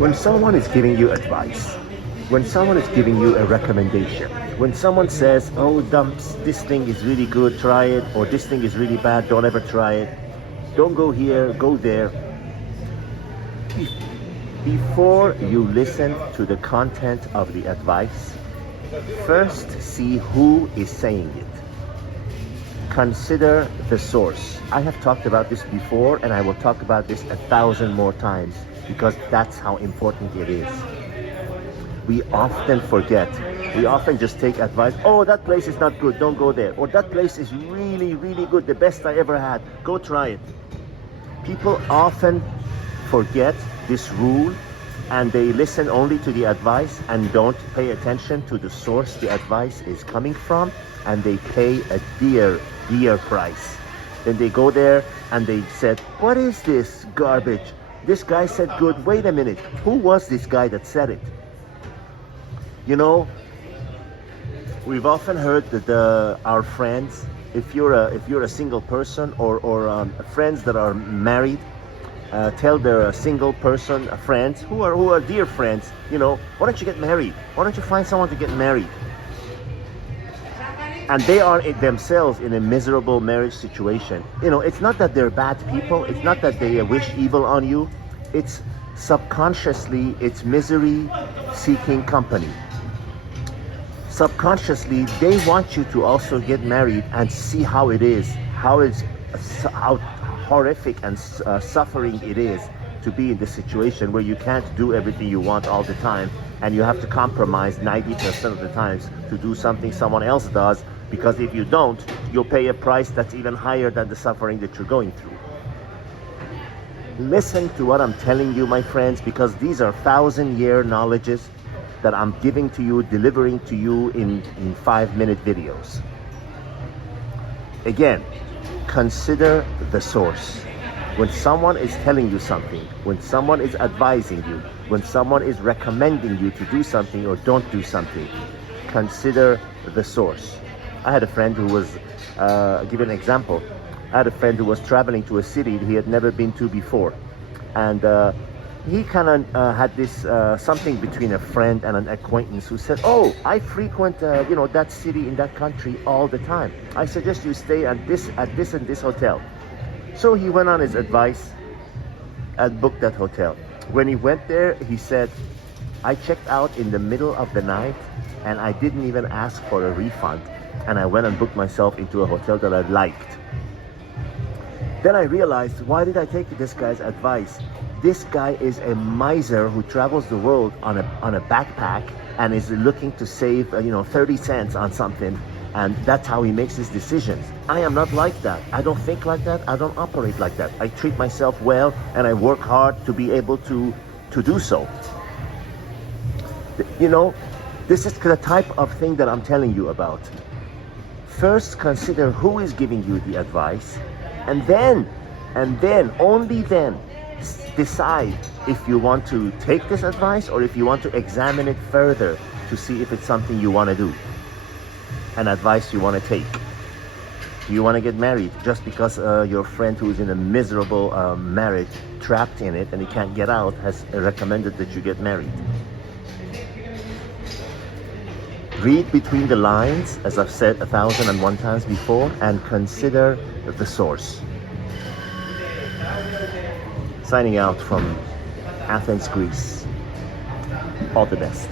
When someone is giving you advice, when someone is giving you a recommendation, when someone says, oh, Dumps, this thing is really good, try it, or this thing is really bad, don't ever try it, don't go here, go there. Before you listen to the content of the advice, first see who is saying it. Consider the source. I have talked about this before, and I will talk about this 1,000 more times because that's how important it is. We often forget. We often just take advice. Oh, that place is not good, don't go there. Or that place is really, really good, the best I ever had, go try it. People often forget this rule and they listen only to the advice and don't pay attention to the source the advice is coming from, and they pay a dear price. Then they go there and they said, what is this garbage? This guy said good. Wait a minute, who was this guy that said it? You know, we've often heard that our friends, if you're a single person or friends that are married, tell their single person friends who are dear friends, you know, why don't you get married? Why don't you find someone to get married? And they are themselves in a miserable marriage situation. You know, it's not that they're bad people. It's not that they wish evil on you. It's subconsciously, it's misery seeking company. Subconsciously, they want you to also get married and see how it is, how horrific and suffering it is to be in this situation where you can't do everything you want all the time, and you have to compromise 90% of the times to do something someone else does, because if you don't, you'll pay a price that's even higher than the suffering that you're going through. Listen to what I'm telling you, my friends, because these are 1,000-year knowledges that I'm giving to you, delivering to you in 5-minute videos. Again, consider the source. When someone is telling you something, when someone is advising you, when someone is recommending you to do something or don't do something, consider the source. I had a friend who was, I'll give you an example. I had a friend who was traveling to a city he had never been to before. And he kind of had this something between a friend and an acquaintance who said, oh, I frequent that city in that country all the time. I suggest you stay at this and this hotel. So he went on his advice and booked that hotel. When he went there, he said, I checked out in the middle of the night and I didn't even ask for a refund. And I went and booked myself into a hotel that I liked. Then I realized, why did I take this guy's advice? This guy is a miser who travels the world on a backpack and is looking to save 30 cents on something, and that's how he makes his decisions. I am not like that. I don't think like that. I don't operate like that. I treat myself well and I work hard to be able to do so. You know, this is the type of thing that I'm telling you about. First, consider who is giving you the advice, and then, only then, decide if you want to take this advice or if you want to examine it further to see if it's something you want to do, an advice you want to take. Do you want to get married just because your friend who is in a miserable marriage, trapped in it and he can't get out, has recommended that you get married? Read between the lines, as I've said 1,001 times before, and consider the source. Signing out from Athens, Greece. All the best.